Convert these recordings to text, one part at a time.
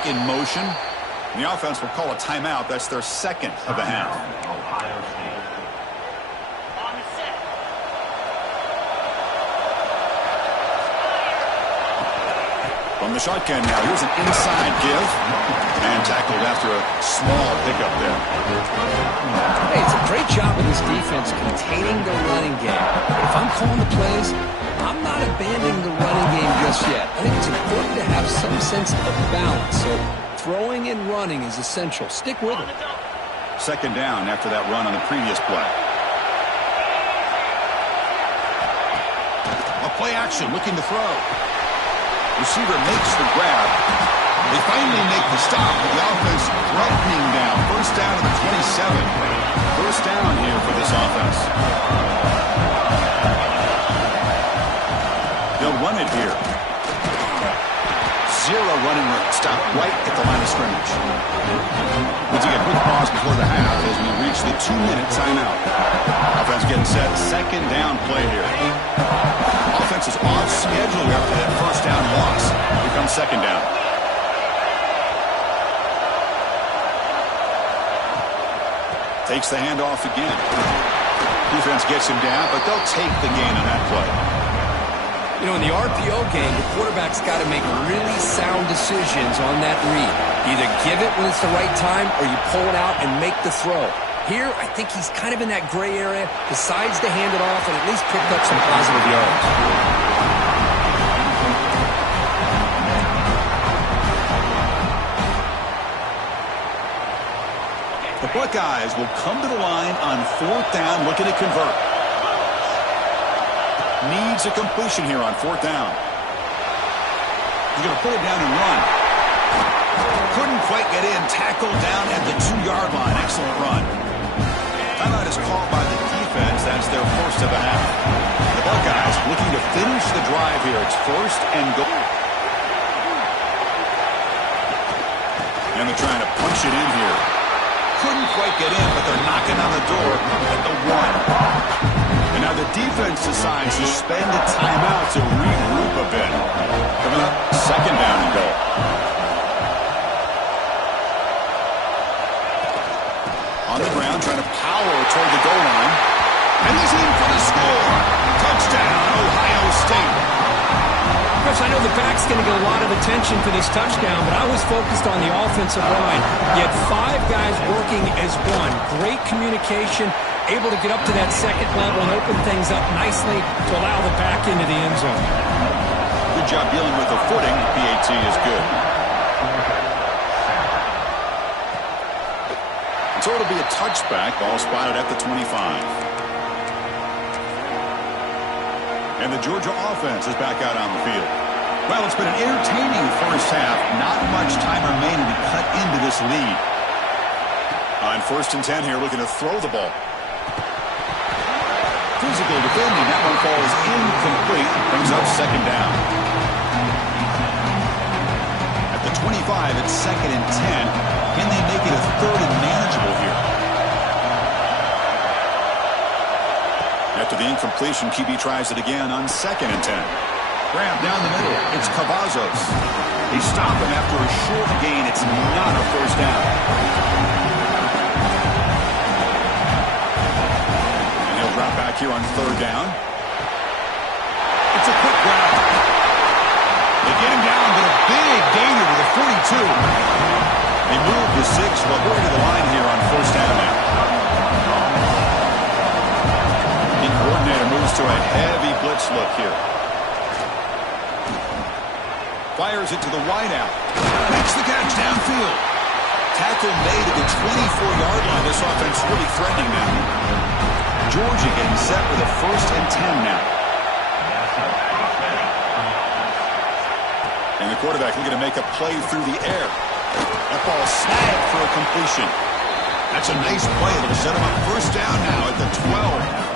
back in motion. The offense will call a timeout. That's their second of the half. From the shotgun now, here's an inside give. And tackled after a small pickup there. Hey, it's a great job of this defense containing the running game. But if I'm calling the plays, I'm not abandoning the running game just yet. I think it's important to have some sense of balance. So throwing and running is essential. Stick with it. Second down after that run on the previous play. A play action, looking to throw. Receiver makes the grab. They finally make the stop, but the offense threatening down. First down to the 27. First down here for this offense. They'll run it here. Zero running stop right at the line of scrimmage. We'll take a quick pause before the half as we reach the 2-minute timeout. Offense getting set. Second down play here. Offense is off schedule after that first down loss. Here comes second down. Takes the handoff again. Defense gets him down, but they'll take the gain on that play. You know, in the RPO game, the quarterback's got to make really sound decisions on that read. Either give it when it's the right time or you pull it out and make the throw. Here, I think he's kind of in that gray area, decides to hand it off and at least picked up some positive yards. The Buckeyes will come to the line on fourth down, looking to convert. Needs a completion here on fourth down. He's going to put it down and run. Couldn't quite get in. Tackled down at the 2-yard line. Excellent run. Timeout is called by the defense. That's their first of the half. The Buckeyes looking to finish the drive here. It's first and goal. And they're trying to punch it in here. Couldn't quite get in, but they're knocking on the door at the 1. And now the defense decides to spend a timeout to regroup a bit. Coming up, second down and goal. On the ground, trying to power toward the goal line. And he's in for the score. Touchdown, Ohio State. Chris, I know the back's going to get a lot of attention for this touchdown, but I was focused on the offensive line. You had 5 guys working as one. Great communication, able to get up to that second level and open things up nicely to allow the back into the end zone. Good job dealing with the footing. PAT is good. So it'll be a touchback. Ball spotted at the 25. And the Georgia offense is back out on the field. Well, it's been an entertaining first half. Not much time remaining to cut into this lead. On first and 10 here, looking to throw the ball. Physical defending. That one falls incomplete. Brings up second down. At the 25, it's second and 10. Can they make it a third and manageable here? After the incompletion, QB tries it again on second and 10. Grab down the middle. It's Cavazos. They stop him after a short gain. It's not a first down. And he'll drop back here on third down. It's a quick grab. They get him down, but a big gainer to the 42. They move the 6. They'll hurry to the line here on first down now. Coordinator moves to a heavy blitz look here. Fires it to the wideout. Makes the catch downfield. Tackle made at the 24-yard line. This offense really threatening now. Georgia getting set with a first and 10 now. And the quarterback looking to make a play through the air. That ball snagged for a completion. That's a nice play. It'll set him up first down now at the 12.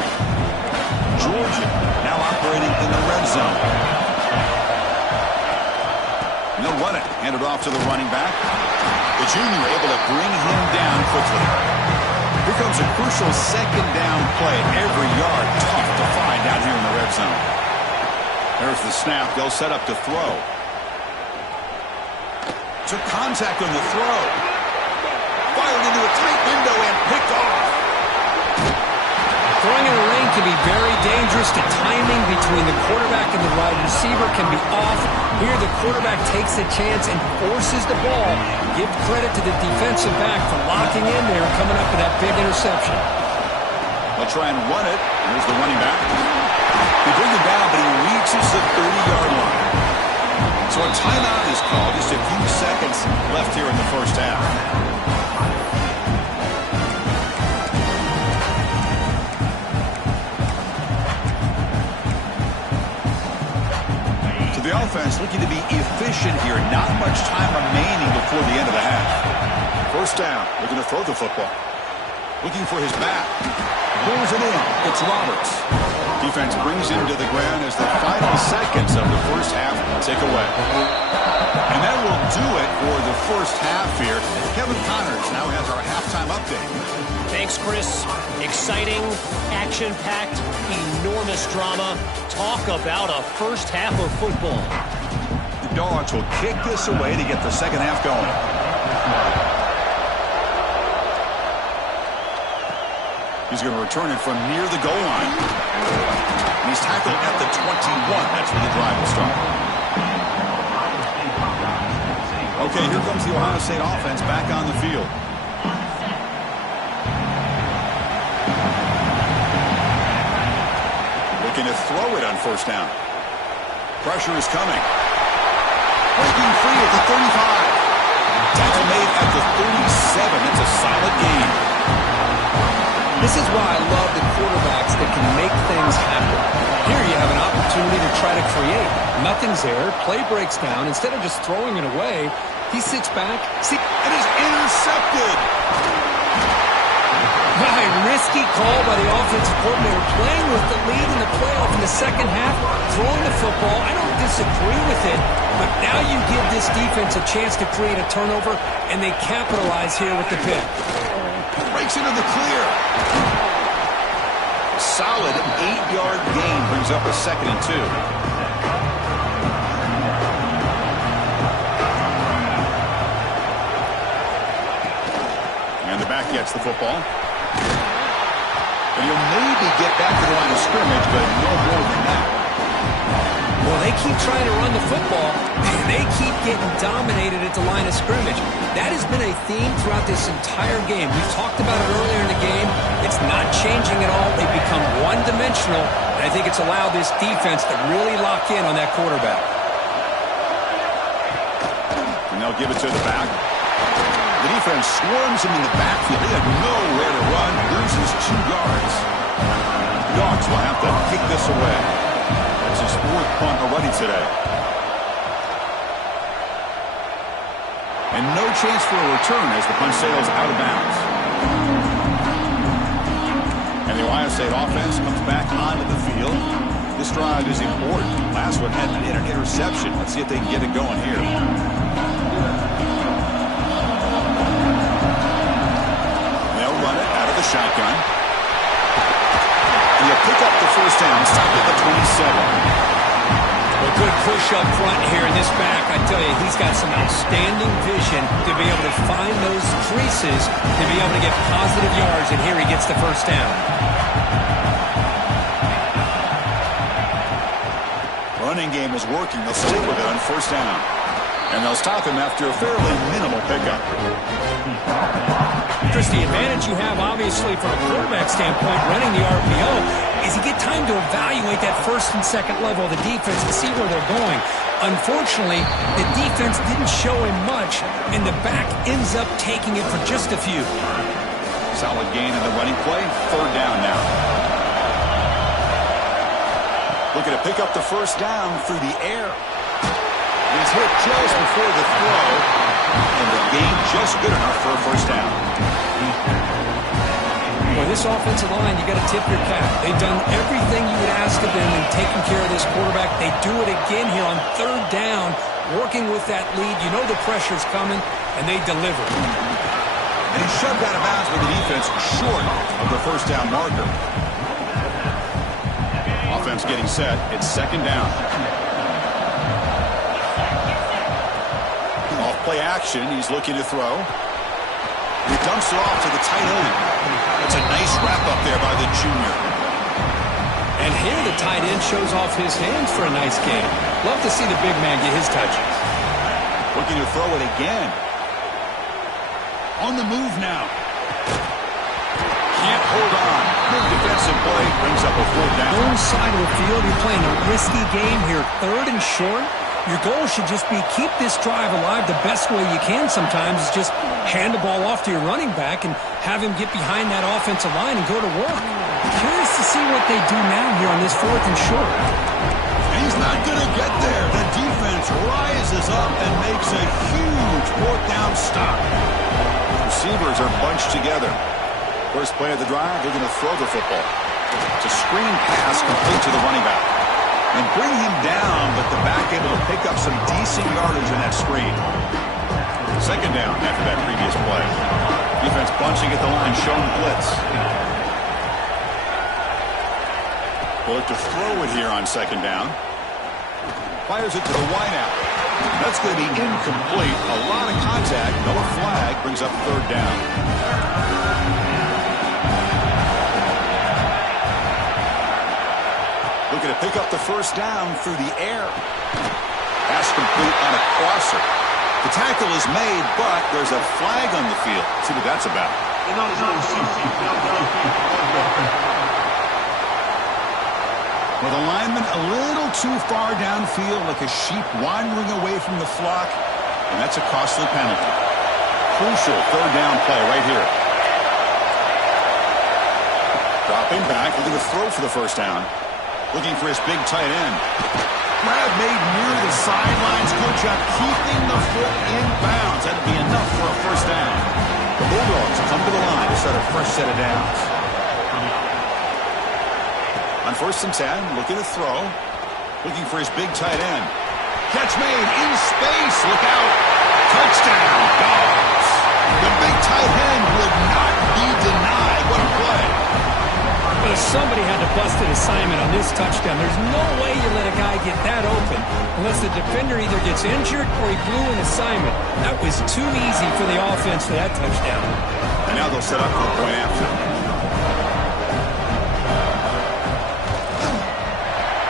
Georgia now operating in the red zone. And they'll run it. Hand it off to the running back. The junior able to bring him down quickly. Here comes a crucial second down play. Every yard tough to find down here in the red zone. There's the snap. They'll set up to throw. Took contact on the throw. Fired into a tight window and picked off. Throwing in the rain can be very dangerous. The timing between the quarterback and the wide receiver can be off. Here the quarterback takes a chance and forces the ball. Give credit to the defensive back for locking in there and coming up with that big interception. They'll try and run it. Here's the running back. He brings it down, but he reaches the 30-yard line. So a timeout is called. Just a few seconds left here in the first half. So the offense looking to be efficient here. Not much time remaining before the end of the half. First down, looking to throw the football. Looking for his back. Pulls it in. It's Roberts. Defense brings him to the ground as the final seconds of the first half tick away. And that will do it for the first half here. Kevin Connors now has our halftime update. Thanks, Chris. Exciting, action-packed, enormous drama. Talk about a first half of football. The Dogs will kick this away to get the second half going. He's going to return it from near the goal line. And he's tackled at the 21. That's where the drive will start. Okay, here comes the Ohio State offense back on the field. Looking to throw it on first down. Pressure is coming. Breaking free at the 35. Tackle made at the 37. It's a solid gain. This is why I love the quarterbacks that can make things happen. Here you have an opportunity to try to create. Nothing's there. Play breaks down. Instead of just throwing it away, he sits back. See, it is intercepted. A risky call by the offensive coordinator, playing with the lead in the playoff in the second half, throwing the football. I don't disagree with it, but now you give this defense a chance to create a turnover, and they capitalize here with the pick. Breaks into the clear. Solid 8-yard gain brings up a 2nd and 2. And the back gets the football. And he'll maybe get back to the line of scrimmage, but no more than that. Well, they keep trying to run the football. They keep getting dominated at the line of scrimmage. That has been a theme throughout this entire game. We've talked about it earlier in the game. It's not changing at all. They've become one-dimensional, and I think it's allowed this defense to really lock in on that quarterback. And they'll give it to the back. The defense swarms him in the backfield. They have nowhere to run. Loses 2 yards. Dogs will have to kick this away. That's his 4th punt already today. And no chance for a return as the punt sails out of bounds. And the Ohio State offense comes back onto the field. This drive is important. Last one had an interception. Let's see if they can get it going here. They'll run it out of the shotgun. And you'll pick up the first down. Stop at the 27. A good push up front here in this back. I tell you, he's got some outstanding vision to be able to find those creases, to be able to get positive yards, and here he gets the first down. Running game is working. They'll stick with it on first down. And they'll stop him after a fairly minimal pickup. Chris, the advantage you have, obviously, from a quarterback standpoint, running the RPO, is you get time to evaluate that first and second level of the defense and see where they're going. Unfortunately, the defense didn't show him much, and the back ends up taking it for just a few. Solid gain in the running play. 3rd down now. Looking to pick up the first down through the air. He's hit just before the throw, and the gain just good enough for a first down. Boy, this offensive line, you got to tip your cap. They've done everything you would ask of them in taking care of this quarterback. They do it again here on 3rd down, working with that lead. You know the pressure's coming, and they deliver. And he's shoved out of bounds with the defense short of the first down marker. Offense getting set. It's 2nd down. Off play play action. He's looking to throw. He dumps it off to the tight end. That's a nice wrap-up there by the junior. And here the tight end shows off his hands for a nice game. Love to see the big man get his touches. Looking to throw it again. On the move now. Can't hold on. Good defensive play. Brings up a 4th down. Own side of the field, you're playing a risky game here. 3rd and short. Your goal should just be keep this drive alive the best way you can sometimes is just hand the ball off to your running back and have him get behind that offensive line and go to work. Curious to see what they do now here on this 4th and short. He's not going to get there. The defense rises up and makes a huge 4th down stop. Receivers are bunched together. First play of the drive, they're going to throw the football. It's a screen pass complete to the running back. And bring him down, but the back able to pick up some decent yardage in that screen. 2nd down after that previous play. Defense bunching at the line, showing blitz. We'll look to throw it here on 2nd down. Fires it to the wideout. That's going to be incomplete. A lot of contact, no flag, brings up 3rd down. Looking to pick up the 1st down through the air. Pass complete on a crosser. The tackle is made, but there's a flag on the field. Let's see what that's about. Well, the lineman a little too far downfield, like a sheep wandering away from the flock, and that's a costly penalty. Crucial 3rd down play right here. Dropping back, looking to throw for the 1st down. Looking for his big tight end. Grab made near the sidelines. Good job keeping the foot in bounds. That'd be enough for a 1st down. The Bulldogs come to the line to start a fresh set of downs. On 1st and 10, looking to throw. Looking for his big tight end. Catch made in space. Look out. Touchdown, Dogs. The big tight end would not be denied. What a play. Well, somebody had to bust an assignment on this touchdown. There's no way you let a guy get that open unless the defender either gets injured or he blew an assignment. That was too easy for the offense for that touchdown. And now they'll set up for a point after.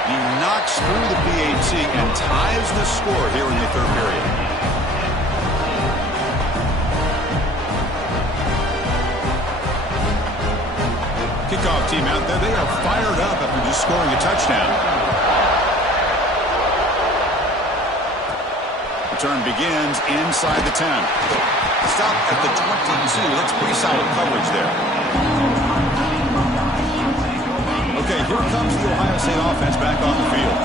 He knocks through the PAT and ties the score here in the 3rd period. Kickoff team out there. They are fired up after just scoring a touchdown. Return begins inside the 10. Stop at the 22. That's pretty solid coverage there. Okay, here comes the Ohio State offense back on the field.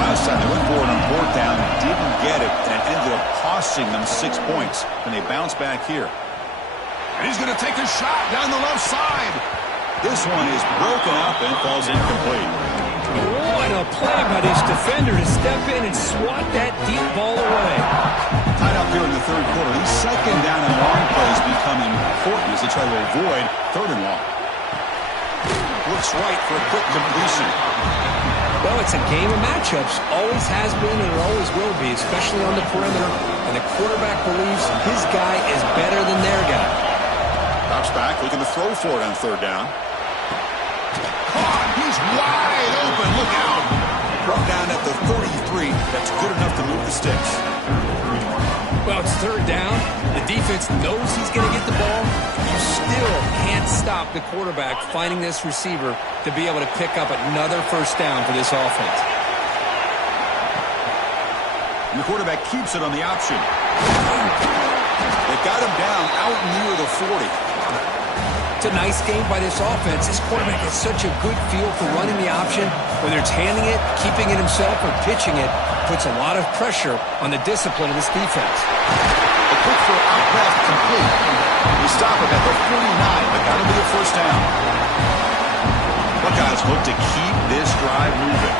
Last time they went for it on 4th down, didn't get it, and it ended up costing them 6 points. And they bounce back here. And he's going to take a shot down the left side. This one is broken up and falls incomplete. What a play by this defender to step in and swat that deep ball away. Tied up here in the 3rd quarter. These 2nd down and long plays become important as they try to avoid 3rd and long. Looks right for a quick completion. Well, it's a game of matchups. Always has been and it always will be, especially on the perimeter. And the quarterback believes his guy is better than their guy. Drops back, looking to throw for it on 3rd down. Caught! He's wide open! Look out! Brought down at the 33. That's good enough to move the sticks. Well, it's 3rd down. The defense knows he's going to get the ball. You still can't stop the quarterback finding this receiver to be able to pick up another 1st down for this offense. And the quarterback keeps it on the option. They got him down out near the 40. It's a nice game by this offense. This quarterback has such a good feel for running the option. Whether it's handing it, keeping it himself, or pitching it, puts a lot of pressure on the discipline of this defense. A quick throw out left complete. We stop him at the 49, but that'll be a 1st down. Buckeyes look to keep this drive moving.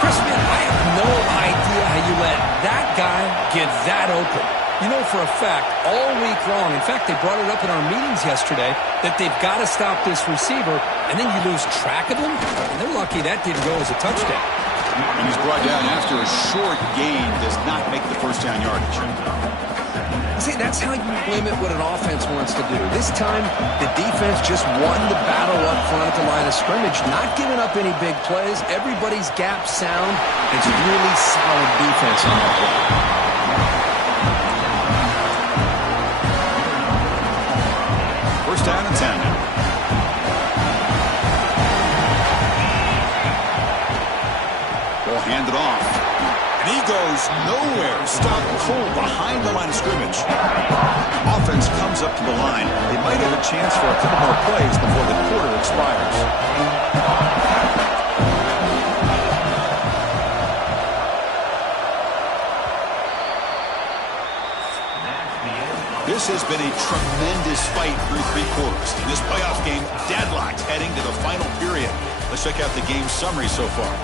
Chris, man, I have no idea how you let that guy get that open. You know for a fact, all week long, in fact, they brought it up in our meetings yesterday, that they've got to stop this receiver, and then you lose track of him, and they're lucky that didn't go as a touchdown. And he's brought down after a short gain, does not make the 1st down yardage. See, that's how you limit what an offense wants to do. This time, the defense just won the battle up front at the line of scrimmage, not giving up any big plays. Everybody's gap sound. It's really solid defense on that play. First down and 10 now. They'll hand it off. And he goes nowhere. Stop pulled behind the line of scrimmage. Offense comes up to the line. They might have a chance for a couple more plays before the quarter expires. This has been a tremendous fight through 3 quarters. In this playoff game, deadlocked heading to the final period. Let's check out the game summary so far.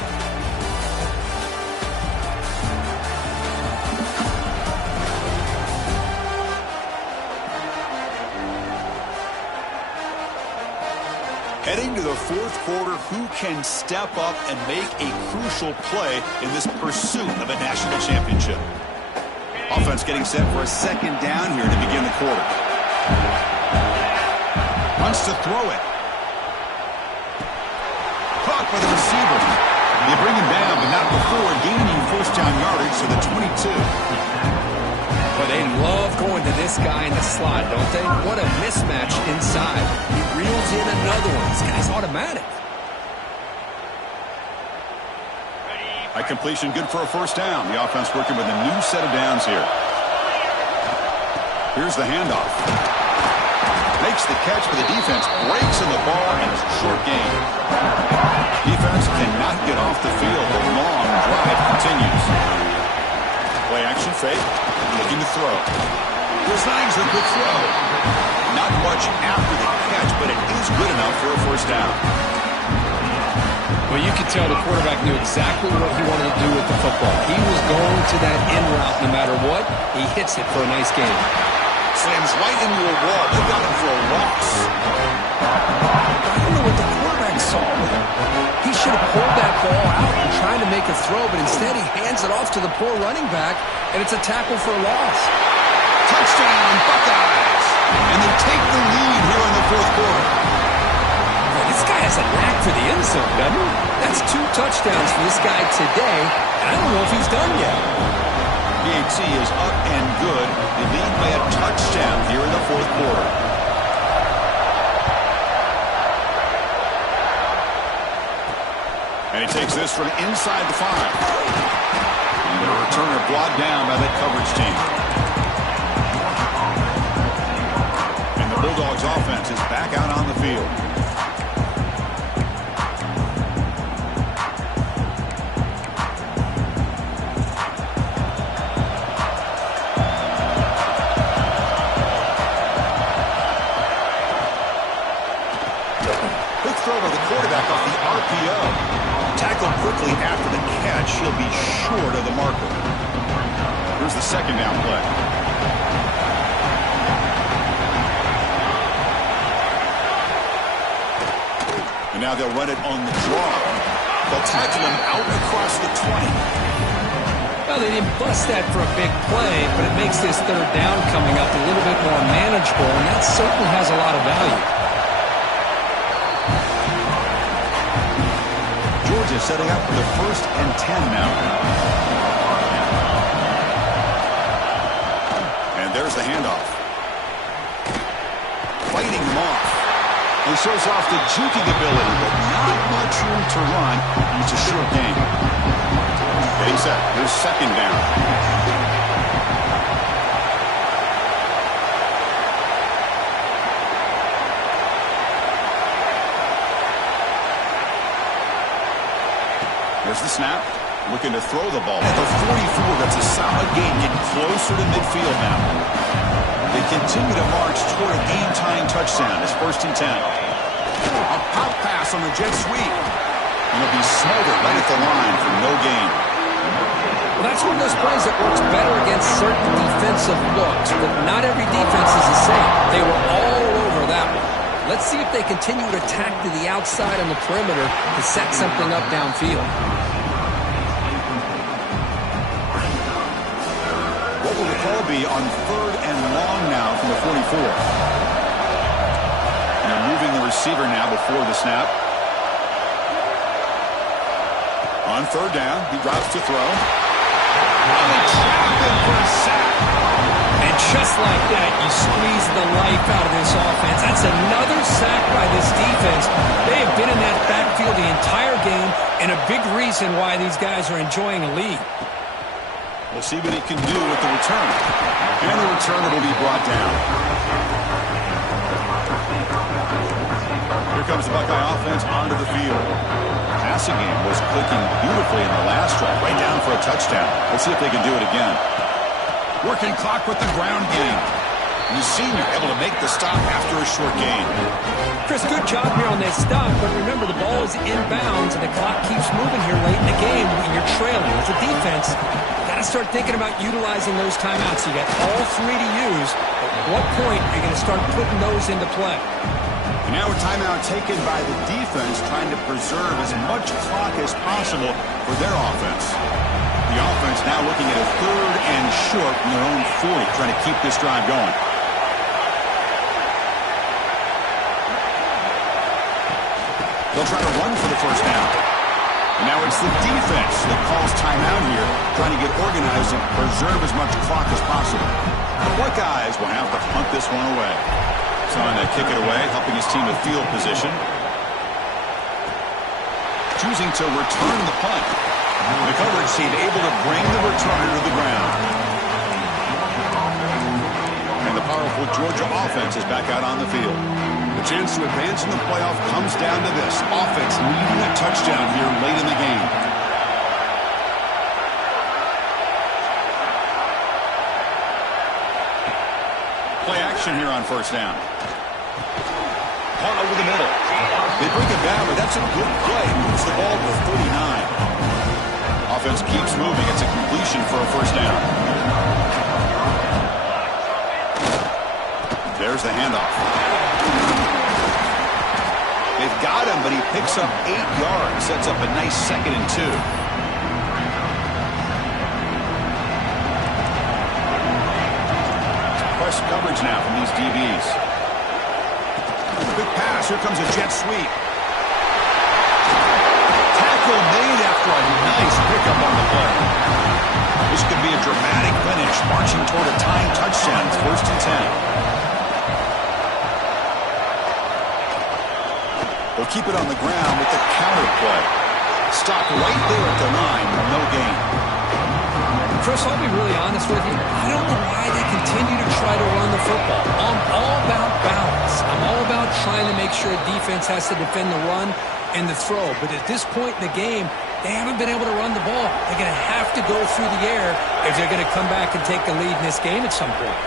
Heading to the fourth quarter, who can step up and make a crucial play in this pursuit of a national championship? Offense getting set for a second down here to begin the quarter. Wants to throw it. Caught by the receiver. They bring him down, but not before gaining first down yardage to the 22. But they love going to this guy in the slot, don't they? What a mismatch inside. He reels in another one. This guy's automatic. High completion, good for a first down. The offense working with a new set of downs here. Here's the handoff. Makes the catch for the defense. Breaks in the ball, and it's a short gain. Defense cannot get off the field. The long drive continues. Play action fake. Looking to throw. Designs a good throw. Not much after the catch, but it is good enough for a first down. Well, you could tell the quarterback knew exactly what he wanted to do with the football. He was going to that in route no matter what. He hits it for a nice gain. Slams right into a wall. They got him for a loss. I don't know what the quarterback saw with him. He should have pulled that ball out and tried to make a throw, but instead he hands it off to the poor running back, and it's a tackle for a loss. Touchdown, Buckeyes! And they take the lead here in the fourth quarter. Well, this guy has a knack for the end zone, doesn't he? That's 2 touchdowns for this guy today, and I don't know if he's done yet. PAT is up and good. They lead by a touchdown here in the fourth quarter. And he takes this from inside the 5. And the returner brought down by that coverage team. And the Bulldogs offense is back out on the field. Quick throw by the quarterback off the RPO. Tackled quickly after the catch. He'll be short of the marker. Here's the second down play. And now they'll run it on the draw. They'll tackle him out across the 20. Well, they didn't bust that for a big play, but it makes this third down coming up a little bit more manageable, and that certainly has a lot of value. Georgia setting up for the 1st and 10 now. And there's the handoff. Fighting him off. He shows off the juking ability, but not much room to run. It's a short game. Getting set. Here's second down. Here's the snap. Looking to throw the ball. At the 44, that's a solid gain. Getting closer to midfield now. They continue to march toward a game-tying touchdown. It's 1st and 10. A pop pass on the jet sweep. And it'll be smothered right at the line for no gain. Well, that's one of those plays that works better against certain defensive looks, but not every defense is the same. They were all over that one. Let's see if they continue to attack to the outside on the perimeter to set something up downfield. What will the call be be on 3rd and long now from the 44. And they're moving the receiver now before the snap. On 3rd down, he drops to throw. And they trap him for a sack. And just like that, you squeeze the life out of this offense. That's another sack by this defense. They have been in that backfield the entire game, and a big reason why these guys are enjoying a lead. We'll see what he can do with the return. And the return that will be brought down. Here comes the Buckeye offense onto the field. The passing game was clicking beautifully in the last drive, right down for a touchdown. Let's see if they can do it again. Working clock with the ground game. And the senior able to make the stop after a short gain. Chris, good job here on that stop, but remember the ball is inbounds and the clock keeps moving here late in the game when you're trailing. As a defense, you got to start thinking about utilizing those timeouts. You got all 3 to use. At what point are you going to start putting those into play? And now a timeout taken by the defense, trying to preserve as much clock as possible for their offense. The offense now looking at a 3rd and short from their own 40, trying to keep this drive going. They'll try to run for the first down. And now it's the defense that calls timeout here, trying to get organized and preserve as much clock as possible. The Buckeyes will have to punt this one away. Trying to kick it away, helping his team with field position. Choosing to return the punt. The coverage team able to bring the returner to the ground. And the powerful Georgia offense is back out on the field. The chance to advance in the playoff comes down to this. Offense needing a touchdown here late in the game. Play action here on first down. Caught over the middle. They bring it down, but that's a good play. Moves the ball to 39. Offense keeps moving. It's a completion for a first down. There's the handoff. They've got him, but he picks up 8 yards. Sets up a nice 2nd and 2. Press coverage now from these DBs. Big pass. Here comes a jet sweep. Tackle made after a nice pickup on the play. This could be a dramatic finish, marching toward a tying touchdown. It's 1st and 10. They'll keep it on the ground with the counter play. Stop right there at the line with no gain. Chris, I'll be really honest with you. I don't know why they continue to try to run the football. I'm all about balance. I'm all about trying to make sure a defense has to defend the run and the throw. But at this point in the game, they haven't been able to run the ball. They're going to have to go through the air if they're going to come back and take the lead in this game at some point.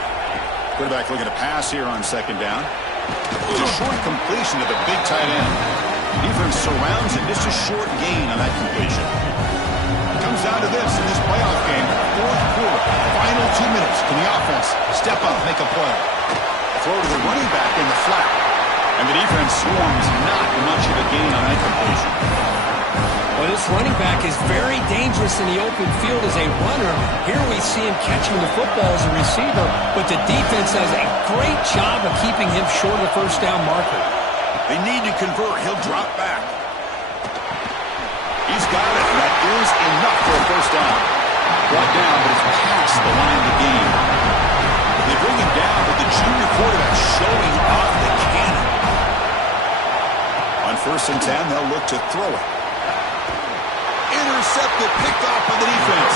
Quarterback looking to pass here on 2nd down. It's a short completion to the big tight end. Defense surrounds him. Just a short gain on that completion. Comes down to this in this playoff game. 4th quarter, final 2 minutes. Can the offense step up, make a play? Throw to the running back in the flat. And the defense swarms not much of a gain on that completion. Well, this running back is very dangerous in the open field as a runner. Here we see him catching the football as a receiver, but the defense does a great job of keeping him short of the first down marker. They need to convert. He'll drop back. He's got it. That is enough for a first down. Brought down, but it's past the line of the game. They bring him down, but the junior quarterback showing off the cannon. On 1st and 10, they'll look to throw it. Intercepted, picked off by the defense.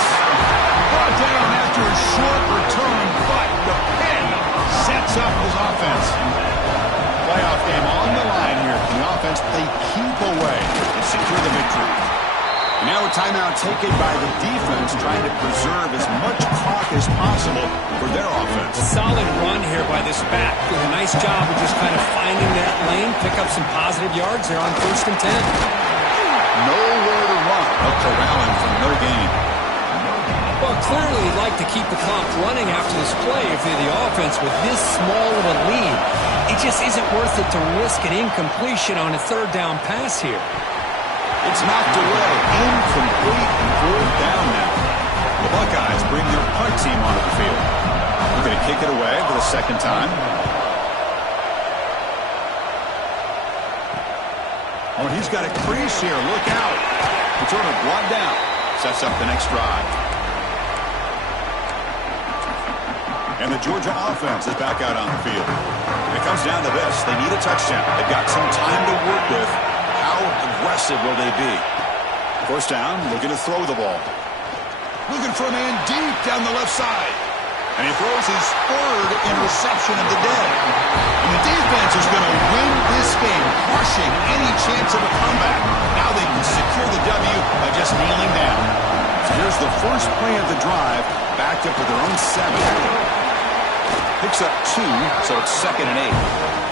Brought down after a short return, but the pin sets up his offense. Playoff game on the line here. The offense, they keep away to secure the victory. And now a timeout taken by the defense, trying to preserve as much clock as possible for their offense. Solid run here by this back. Doing a nice job of just kind of finding that lane, pick up some positive yards there on 1st and 10. Nowhere to run, but corralling for no gain. Well, clearly you'd like to keep the clock running after this play if you're the offense with this small of a lead. It just isn't worth it to risk an incompletion on a 3rd down pass here. It's knocked away, incomplete, and 4th down now. The Buckeyes bring their punt team onto the field. going to kick it away for the second time. Oh, he's got a crease here. Look out. It's sort of brought down. Sets up the next drive. And the Georgia offense is back out on the field. It comes down to this. They need a touchdown. They've got some time to work with. How aggressive will they be? First down, looking to throw the ball. Looking for a man deep down the left side. And he throws his third interception of the day. And the defense is going to win this game, crushing any chance of a comeback. Now they can secure the W by just kneeling down. So here's the first play of the drive, backed up with their own 7. Picks up 2, so it's 2nd and 8.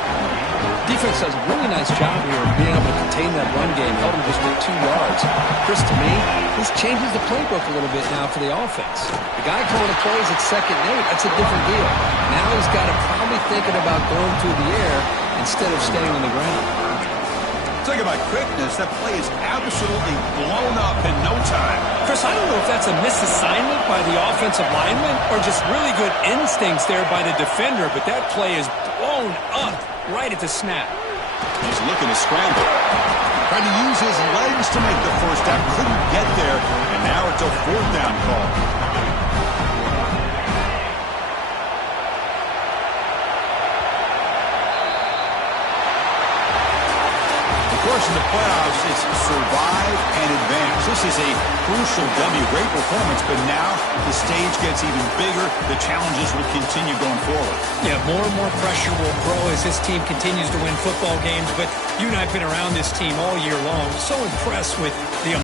Defense does a really nice job here of being able to contain that run game. Held him just with 2 yards. Chris, to me, this changes the playbook a little bit now for the offense. The guy calling the plays at 2nd and 8, that's a different deal. Now he's got to probably thinking about going through the air instead of staying on the ground. Talk about quickness. That play is absolutely blown up in no time. Chris, I don't know if that's a misassignment by the offensive lineman or just really good instincts there by the defender, but that play is blown up right at the snap. He's looking to scramble. Tried to use his legs to make the first down. Couldn't get there, and now it's a 4th down call. Of course, in the playoffs, it's survive and advance. This is a crucial W. Great performance, but now the stage gets even bigger. The challenges will continue going forward. Yeah, more and more pressure will grow as this team continues to win football games, but you and I have been around this team all year long. So impressed with the